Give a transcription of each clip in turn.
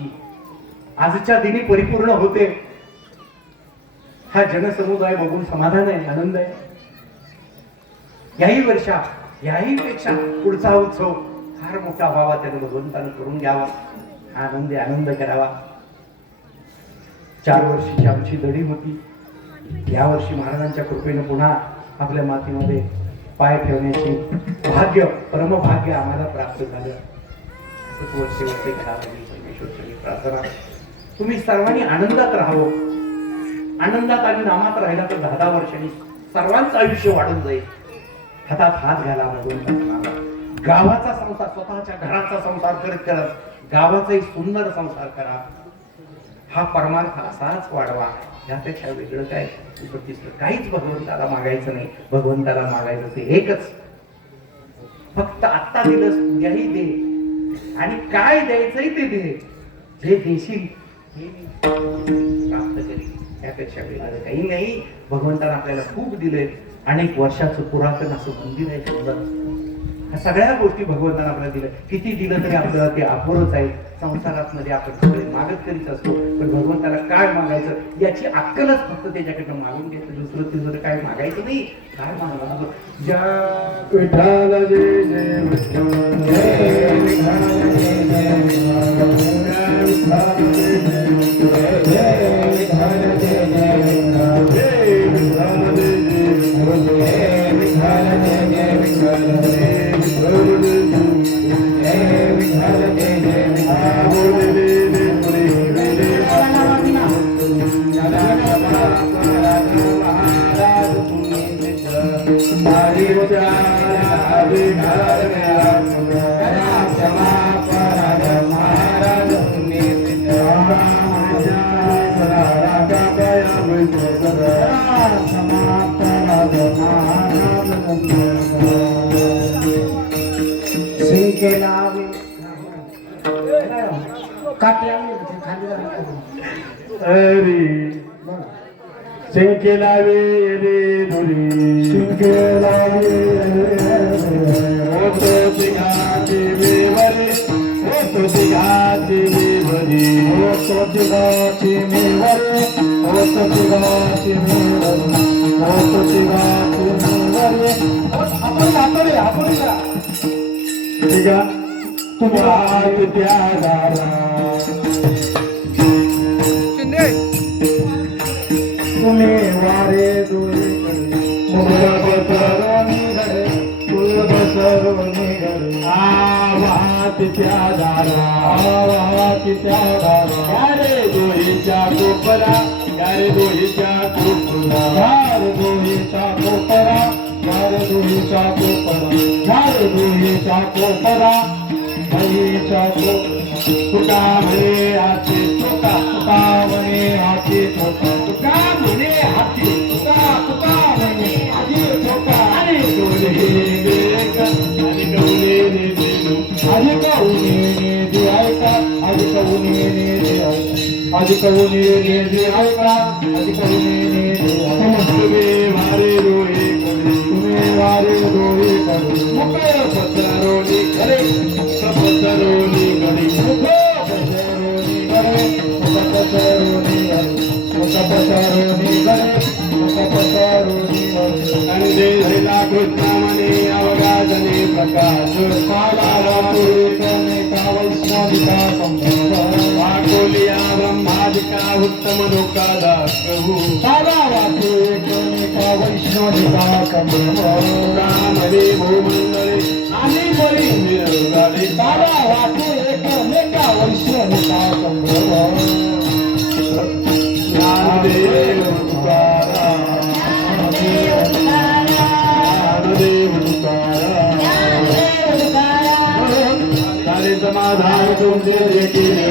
आमची आजच्या दिनी परिपूर्ण होते. हा जनसमुदाय बघून समाधान आहे, आनंद आहे. याही वर्षात याही पेक्षा पुढचा उत्सव फार मोठा व्हावा, त्याने भगवंतानं करून घ्यावा, आनंद करावा. 4 वर्षीची आमची दडी होती. या वर्षी महाराजांच्या कृपेनं पुन्हा आपल्या मातीमध्ये पाय ठेवण्याची भाग्य, परमभाग्य आम्हाला प्राप्त झालं. असंच वर्षे घडावं परमेश्वरची प्रार्थना. तुम्ही सर्वांनी आनंदात राहावं. आनंदात आणि नामात राहिला तर 10 वर्षांनी सर्वांचं आयुष्य वाढून जाईल. हातात हात घाला भगवंताचा. गावाचा संसार, स्वतःच्या घराचा संसार करत करत गावाचाही सुंदर संसार करा. हा परमार्थ असाच वाढवा. यापेक्षा वेगळं काय काहीच भगवंताला मागायचं नाही. भगवंताला मागायचं ते एकच, फक्त आत्ता दिलंस उद्याही दे, आणि काय द्यायचंय ते दे. जे देशील हे प्राप्त करील. यापेक्षा वेगळं काही नाही. भगवंताने आपल्याला खूप दिले. अनेक वर्षाचं पुरातन असं मंदिर आहे सुंदर. ह्या सगळ्या गोष्टी भगवंताने आपल्याला दिल्या. किती दिलं तरी आपल्याला ते अपुरंच आहे. संसारात मध्ये आपण सगळे मागत करीत असतो, पण भगवंताला काय मागायचं याची अक्कलच फक्त त्याच्याकडनं मागून घ्यायचं. दुसरं तिसरं काय मागायचं नाही. काय मागायचं? ज्या विठाला जय जय विठ्ठल, जय विठाला जय जय विठ्ठल, जय विठाला जय जय विठ्ठल, जय विठाला जय जय विठ्ठल, जय विठाला जय जय विठ्ठल, जय विठाला जय जय विठ्ठल, जय विठाला जय जय सिंके लावे रे धुरी, सिंके लावे ओतो सिंहाची मेवरी, ओतो सिंहाची मेवरी, ओतो सिंहाची मेवरी, ओतो सिंहाची मेवरी, ओतो सिंहाची मेवरी. आपण करा ठीक आहे. तुम्ही आत त्या दारा तुम्ही वारे दोरे आवात त्या दारा, आवात त्या दारा, गारे दोहीच्या कोपरा, गारे दोहीच्या कोपरा, गार दोहीच्या कोपरा, गार दोहीच्या कोपरा, गार दोहीच्या कोपरा, दहीच्या कोपरा. तुका म्हणे हाती तुका, तुका म्हणे हाती तुका, तुका म्हणे हाती तुका, तुका म्हणे हाती तुका. आणि डोले बेक आणि डोले देलो, आधी कौने दे ऐका, आधी कौने दे ऐका, आधी कौने दे ऐका, आधी कौने दे ऐका. तुम्ही वारे डोळे करे, तुम्ही वारे डोळे करे, मुके पत्रारोली करे, पत्रारोली करे, मुके पत्रारोली करे, पत्रारोली करे, पत्रारोली करे, पत्रारोली करे. आणि देहला कृष्णामणे अवगाजने प्रकाश, साला पुरुषने का वैष्णविका संभव, वाकोलिया ब्रह्मादिका उत्तम लोकादा प्रभू, साला वाकुने का वैष्णविका संभव, रामरे भूमंडले आणि बळी मिळवले, साला वाकू एक का वैष्णविका संभव. ज्ञानदेव तुकाराम, समाधान तुमचे केले,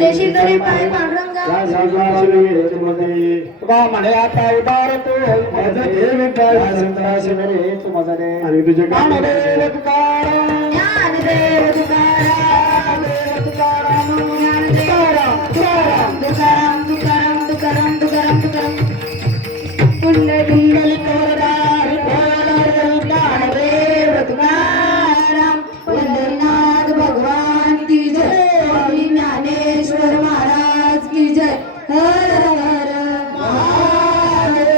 देशी तरी पाय पांडुरंगा आणि तुझे ज्ञानदेव तुकाराम ज्ञानदेव तुकाराम तुकाराम तुकाराम तुकाराम तुकाराम तुकाराम तुकाराम कुंडलिंगल कोरार ज्ञानदेव तुकाराम पंढरीनाथ भगवान की जय स्वामी ज्ञानेश्वर महाराज की जय हर हर महादेव.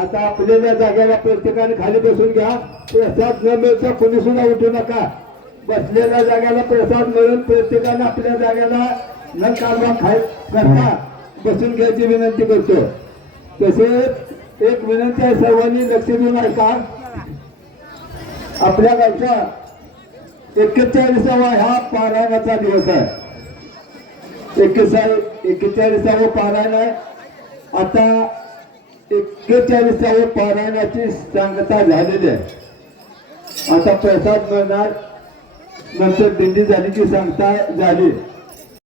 आता आपल्या जागेला प्रत्येकाने खाली बसून घ्या. प्रसाद न मिळता कोणी सुद्धा उठू नका. बसलेल्या जागेला प्रसाद मिळून प्रत्येकाने आपल्या जागेला न कालवा खाय करता बसून घ्यायची विनंती करतो. तसेच एक विनंती आहे, सर्वांनी लक्ष देऊन ऐका. आपल्या गावचा 41वा हा पारायणाचा दिवस आहे. 41वा पारायण आहे. आता 41व्या पारायणाची सांगता झालेली आहे. आता प्रसाद मिळणार, नंतर दिंडी झाली की सांगता झाली.